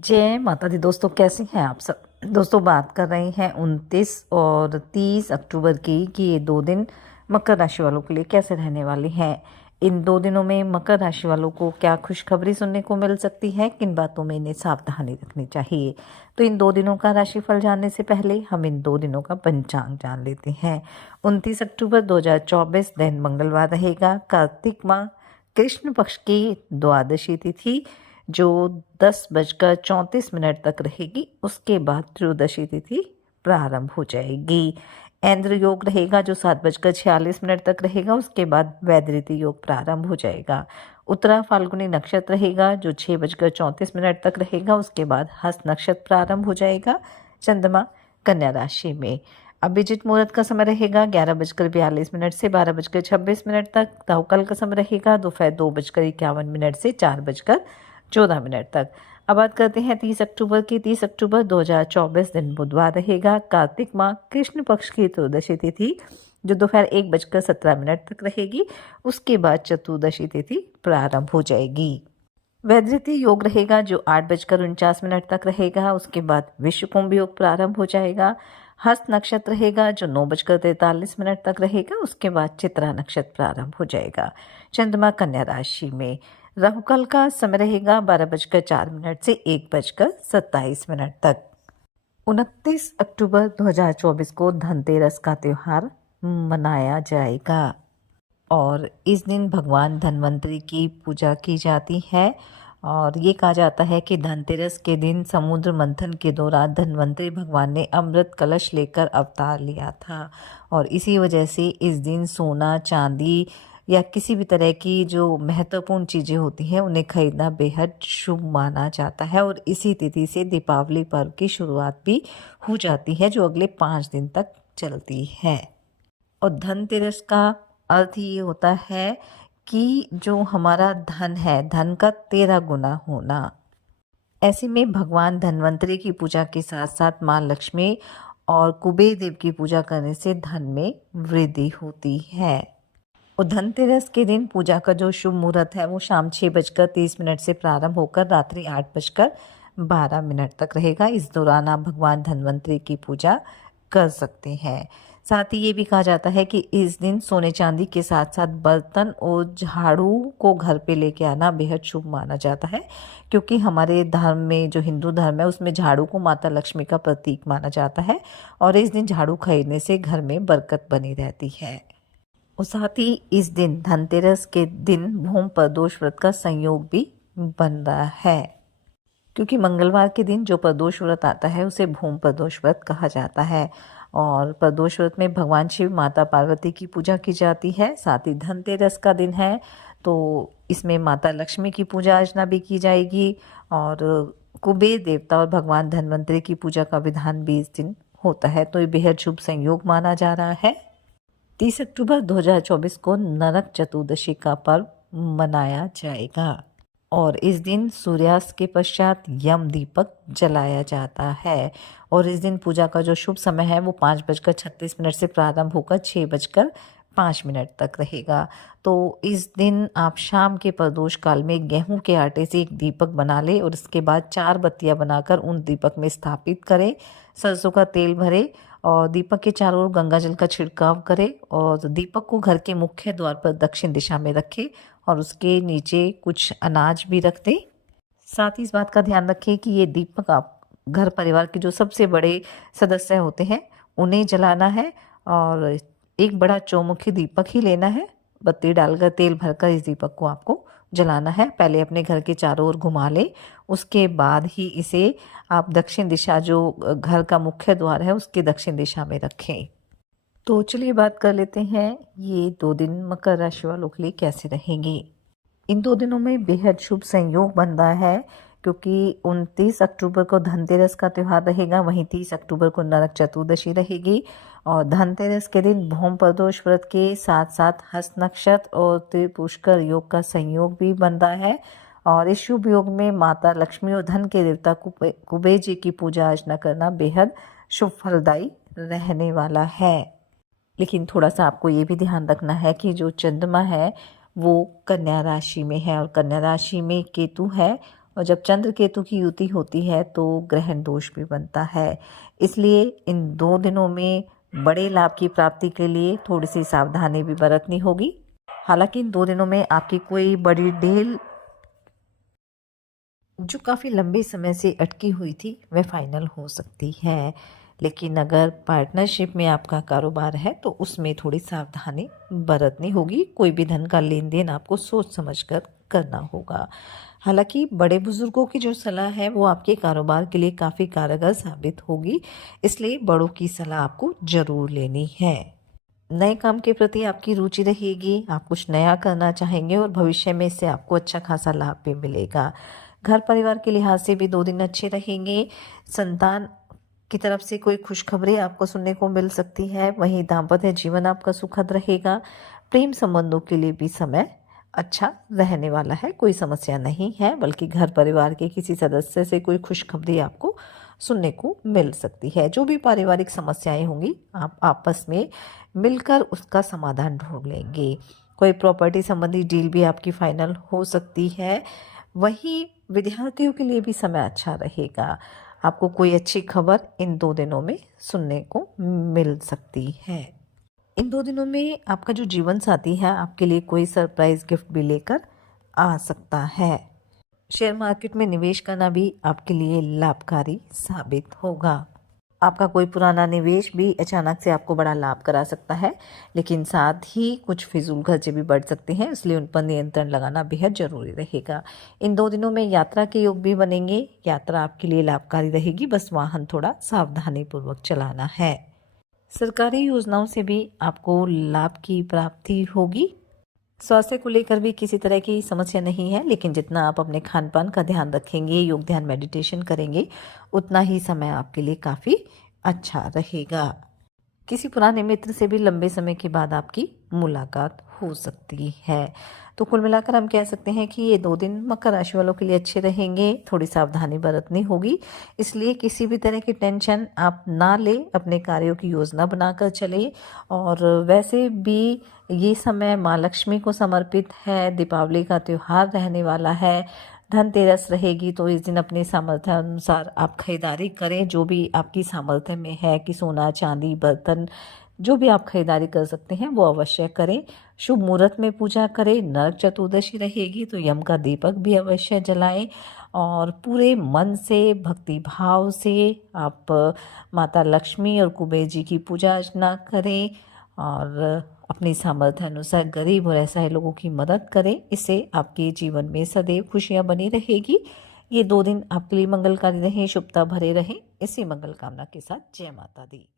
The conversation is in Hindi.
जय माता दी दोस्तों, कैसे हैं आप सब। दोस्तों बात कर रहे हैं 29 और 30 अक्टूबर की कि ये 2 दिन मकर राशि वालों के लिए कैसे रहने वाले हैं। इन 2 दिनों में मकर राशि वालों को क्या खुशखबरी सुनने को मिल सकती है, किन बातों में इन्हें सावधानी रखनी चाहिए। तो इन 2 दिनों का राशिफल जानने से पहले हम इन 2 दिनों का पंचांग जान लेते हैं। 29 अक्टूबर 2024 दिन मंगलवार रहेगा। कार्तिक माह कृष्ण पक्ष की द्वादशी तिथि जो 10:34 तक रहेगी। उसके बाद त्रयोदशी तिथि प्रारंभ हो जाएगी। ऐंद्र योग रहेगा जो 7:46 तक रहेगा। उसके बाद वैधृति योग प्रारंभ हो जाएगा। उत्तरा फाल्गुनी नक्षत्र रहेगा जो 6:34 तक रहेगा। उसके बाद हस्त नक्षत्र प्रारंभ हो जाएगा। चंद्रमा कन्या राशि में। अभिजित मुहूर्त का समय रहेगा 11:42 से 12:26 तक। राहुकाल का समय रहेगा दोपहर 2:51 से 4:14 तक। अब बात करते हैं 30 अक्टूबर की। 30 अक्टूबर 2024 दिन बुधवार रहेगा। कार्तिक माह कृष्ण पक्ष की त्रयोदशी तिथि जो दोपहर 1:17 तक रहेगी। उसके बाद चतुर्दशी तिथि प्रारंभ हो जाएगी। वैधृति योग रहेगा जो 8:49 तक रहेगा। उसके बाद विश्व कुंभ योग प्रारंभ हो जाएगा। हस्त नक्षत्र रहेगा जो 9:43 तक रहेगा। उसके बाद चित्रा नक्षत्र प्रारंभ हो जाएगा। चंद्रमा कन्या राशि में। राहुकाल का समय रहेगा 12:04 से 1:27 तक। 29 अक्टूबर 2024 को धनतेरस का त्यौहार मनाया जाएगा और इस दिन भगवान धन्वंतरि की पूजा की जाती है। और ये कहा जाता है कि धनतेरस के दिन समुद्र मंथन के दौरान धन्वंतरि भगवान ने अमृत कलश लेकर अवतार लिया था और इसी वजह से इस दिन सोना, चांदी या किसी भी तरह की जो महत्वपूर्ण चीज़ें होती हैं उन्हें खरीदना बेहद शुभ माना जाता है। और इसी तिथि से दीपावली पर्व की शुरुआत भी हो जाती है जो अगले 5 दिन तक चलती है। और धनतेरस का अर्थ ये होता है कि जो हमारा धन है, धन का 13 गुना होना। ऐसे में भगवान धन्वंतरि की पूजा के साथ साथ माँ लक्ष्मी और कुबेर देव की पूजा करने से धन में वृद्धि होती है। और धनतेरस के दिन पूजा का जो शुभ मुहूर्त है वो शाम 6:30 से प्रारंभ होकर रात्रि 8:12 तक रहेगा। इस दौरान आप भगवान धन्वंतरि की पूजा कर सकते हैं। साथ ही ये भी कहा जाता है कि इस दिन सोने चांदी के साथ साथ बर्तन और झाड़ू को घर पे लेके आना बेहद शुभ माना जाता है, क्योंकि हमारे धर्म में, जो हिंदू धर्म है, उसमें झाड़ू को माता लक्ष्मी का प्रतीक माना जाता है और इस दिन झाड़ू खरीदने से घर में बरकत बनी रहती है। और साथ ही इस दिन धनतेरस के दिन भूम प्रदोष व्रत का संयोग भी बन रहा है, क्योंकि मंगलवार के दिन जो प्रदोष व्रत आता है उसे भूम प्रदोष व्रत कहा जाता है। और प्रदोष व्रत में भगवान शिव, माता पार्वती की पूजा की जाती है। साथ ही धनतेरस का दिन है तो इसमें माता लक्ष्मी की पूजा अर्चना भी की जाएगी और कुबेर देवता और भगवान धन्वंतरि की पूजा का विधान भी इस दिन होता है। तो ये बेहद शुभ संयोग माना जा रहा है। 30 अक्टूबर 2024 को नरक चतुर्दशी का पर्व मनाया जाएगा और इस दिन सूर्यास्त के पश्चात यम दीपक जलाया जाता है। और इस दिन पूजा का जो शुभ समय है वो 5:36 से प्रारंभ होकर 6:05 तक रहेगा। तो इस दिन आप शाम के प्रदोष काल में गेहूं के आटे से एक दीपक बना लें और इसके बाद 4 बत्तियां बनाकर उन दीपक में स्थापित करें। सरसों का तेल भरे और दीपक के चारों ओर गंगा जल का छिड़काव करें और दीपक को घर के मुख्य द्वार पर दक्षिण दिशा में रखें और उसके नीचे कुछ अनाज भी रख दें। साथ ही इस बात का ध्यान रखें कि ये दीपक आप घर परिवार के जो सबसे बड़े सदस्य होते हैं उन्हें जलाना है और एक बड़ा चौमुखी दीपक ही लेना है। बत्ती डालकर तेल भरकर इस दीपक को आपको जलाना है। पहले अपने घर के चारों ओर घुमा ले, उसके बाद ही इसे आप दक्षिण दिशा, जो घर का मुख्य द्वार है, उसकी दक्षिण दिशा में रखें। तो चलिए बात कर लेते हैं ये 2 दिन मकर राशि वालों के लिए कैसे रहेंगे। इन 2 दिनों में बेहद शुभ संयोग बन रहा है, क्योंकि 29 अक्टूबर को धनतेरस का त्यौहार रहेगा, वहीं 30 अक्टूबर को नरक चतुर्दशी रहेगी। और धनतेरस के दिन भौम प्रदोष व्रत के साथ साथ हस्त नक्षत्र और त्रिपुष्कर योग का संयोग भी बन रहा है। और इस शुभ योग में माता लक्ष्मी और धन के देवता कुबेर जी की पूजा अर्चना करना बेहद शुभ फलदायी रहने वाला है। लेकिन थोड़ा सा आपको ये भी ध्यान रखना है कि जो चंद्रमा है वो कन्या राशि में है और कन्या राशि में केतु है और जब चंद्र केतु की युति होती है तो ग्रहण दोष भी बनता है। इसलिए इन 2 दिनों में बड़े लाभ की प्राप्ति के लिए थोड़ी सी सावधानी भी बरतनी होगी। हालांकि इन 2 दिनों में आपकी कोई बड़ी डील जो काफ़ी लंबे समय से अटकी हुई थी वह फाइनल हो सकती है। लेकिन अगर पार्टनरशिप में आपका कारोबार है तो उसमें थोड़ी सावधानी बरतनी होगी। कोई भी धन का लेन देन आपको सोच समझकर करना होगा। हालांकि बड़े बुजुर्गों की जो सलाह है वो आपके कारोबार के लिए काफ़ी कारगर साबित होगी, इसलिए बड़ों की सलाह आपको ज़रूर लेनी है। नए काम के प्रति आपकी रुचि रहेगी, आप कुछ नया करना चाहेंगे और भविष्य में इससे आपको अच्छा खासा लाभ भी मिलेगा। घर परिवार के लिहाज से भी 2 दिन अच्छे रहेंगे। संतान की तरफ से कोई खुशखबरी आपको सुनने को मिल सकती है। वहीं दाम्पत्य जीवन आपका सुखद रहेगा। प्रेम संबंधों के लिए भी समय अच्छा रहने वाला है। कोई समस्या नहीं है, बल्कि घर परिवार के किसी सदस्य से कोई खुशखबरी आपको सुनने को मिल सकती है। जो भी पारिवारिक समस्याएं होंगी आप आपस में मिलकर उसका समाधान ढूंढ लेंगे। कोई प्रॉपर्टी संबंधी डील भी आपकी फाइनल हो सकती है। वहीं विद्यार्थियों के लिए भी समय अच्छा रहेगा। आपको कोई अच्छी खबर इन 2 दिनों में सुनने को मिल सकती है। इन 2 दिनों में आपका जो जीवन साथी है आपके लिए कोई सरप्राइज गिफ्ट भी लेकर आ सकता है। शेयर मार्केट में निवेश करना भी आपके लिए लाभकारी साबित होगा। आपका कोई पुराना निवेश भी अचानक से आपको बड़ा लाभ करा सकता है, लेकिन साथ ही कुछ फिजूल खर्चे भी बढ़ सकते हैं, इसलिए उन पर नियंत्रण लगाना बेहद जरूरी रहेगा। इन 2 दिनों में यात्रा के योग भी बनेंगे। यात्रा आपके लिए लाभकारी रहेगी, बस वाहन थोड़ा सावधानी पूर्वक चलाना है। सरकारी योजनाओं से भी आपको लाभ की प्राप्ति होगी। स्वास्थ्य को लेकर भी किसी तरह की समस्या नहीं है, लेकिन जितना आप अपने खान पान का ध्यान रखेंगे, योग ध्यान मेडिटेशन करेंगे, उतना ही समय आपके लिए काफ़ी अच्छा रहेगा। किसी पुराने मित्र से भी लंबे समय के बाद आपकी मुलाकात हो सकती है। तो कुल मिलाकर हम कह सकते हैं कि ये 2 दिन मकर राशि वालों के लिए अच्छे रहेंगे। थोड़ी सावधानी बरतनी होगी, इसलिए किसी भी तरह की टेंशन आप ना लें, अपने कार्यों की योजना बनाकर चलें। और वैसे भी ये समय माँ लक्ष्मी को समर्पित है, दीपावली का त्यौहार रहने वाला है, धनतेरस रहेगी, तो इस दिन अपने सामर्थ्य अनुसार आप खरीदारी करें। जो भी आपकी सामर्थ्य में है कि सोना चांदी बर्तन जो भी आप खरीदारी कर सकते हैं वो अवश्य करें। शुभ मुहूर्त में पूजा करें। नरक चतुर्दशी रहेगी तो यम का दीपक भी अवश्य जलाएं और पूरे मन से भक्ति भाव से आप माता लक्ष्मी और कुबेर जी की पूजा अर्चना करें और अपनी सामर्थ्य अनुसार गरीब और असहाय लोगों की मदद करें। इससे आपके जीवन में सदैव खुशियां बनी रहेगी। ये 2 दिन आपके लिए मंगलकारी रहें, शुभता भरे रहें। इसी मंगल कामना के साथ जय माता दी।